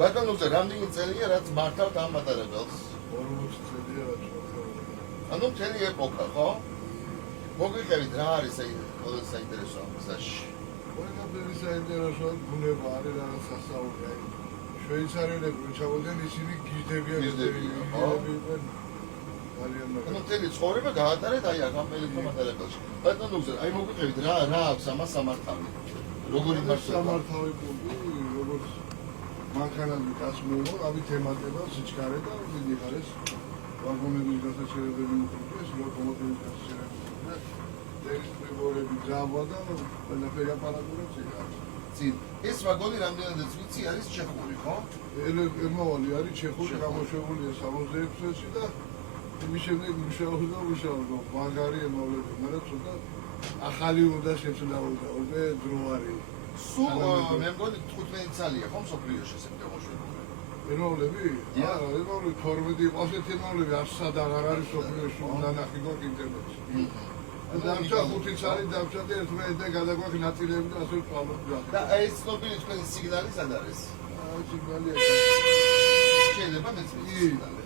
ბატონოზე რამდენი წელია რაც მართავთ ამ მატარებელს? 40 წელია რაც ანუ მთელი ეპოქა, ხო? მოგიყევით რა არის ყველაზე საინტერესო ამ გზაში? ყველაფერი საინტერესოა, ბუნება არის რაღაც სასწაული. შვეიცარიელები რო ჩავოდნენ ისინი გიზდებიან ანუ მთელი ცხოვრება გაატარეთ აი აქ ამ ელექტრომატარებელში. ბატონოზე აი მოგიყევით რა აქვს ამას სამართავი? როგორი სამართავი პუნქტი, როგორც მანქანაზე გასმოვა, ამით ემატება სიჩქარე და დიდი ხარეს ვაგონების გასაჩერებელი უკრუდეს, ლოკომოტივის გასაჩერებელი და ელექტროები ძაბვა და ყველაფერი აპარატურაც იქ. წინ ეს ვაგონი რამდენადაც ვიცი არის ჩეხური, ხო? ემოვალი არის ჩეხური, გამოშვებულია 66 წელში და იმის შემდეგ მუშაობდა მაგარი ემოვლები, მაგრამ ცოტა ახალი უნდა შეცდაოდა, უკვე დრო არის. სულ მე მგონი 15 წელია ხო მსოფლიოში ესე გამოშვებული. ემოვლები? არა, ემოვლები 12 იყო, ასეთი ემოვლები არცად აღარ არის მსოფლიოში, უნდა ნახი გქონდა ინტერნეტში. დამჭა 5 წელი დამჭა და ერთმანეთთან გადაგვაქვს ნაწილები და ასე ვწავლობ და. და ეს ცნობილი თქვენი სიგნალი სად არის? სიგნალი შეიძლება მეც სიგნალი.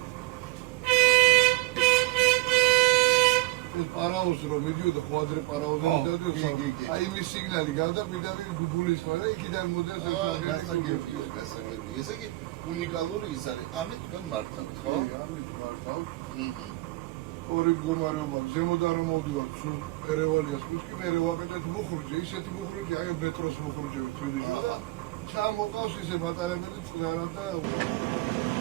ეს პარაოზი რომ მიდიოდა ხვადრე პარაოზი მიდიოდა აი იმის სიგნალი გავდა პირდაპირ გუგულის ხოლმე იქიდან მოდის ეს გასაგები ესე იგი უნიკალური ის არის ამით თქვენ მართავთ ხო? ამით მართავთ ორი მდგომარეობა ზემოდან რომ მოვდივარ სულ ერევალიას კუსკი მე რევაკეთეთ მუხრუჯე ისეთი მუხრუჯე აი მეტროს მუხრუჯე თვითონ და ჩამოყავს ისე მატარებელი წყნარად და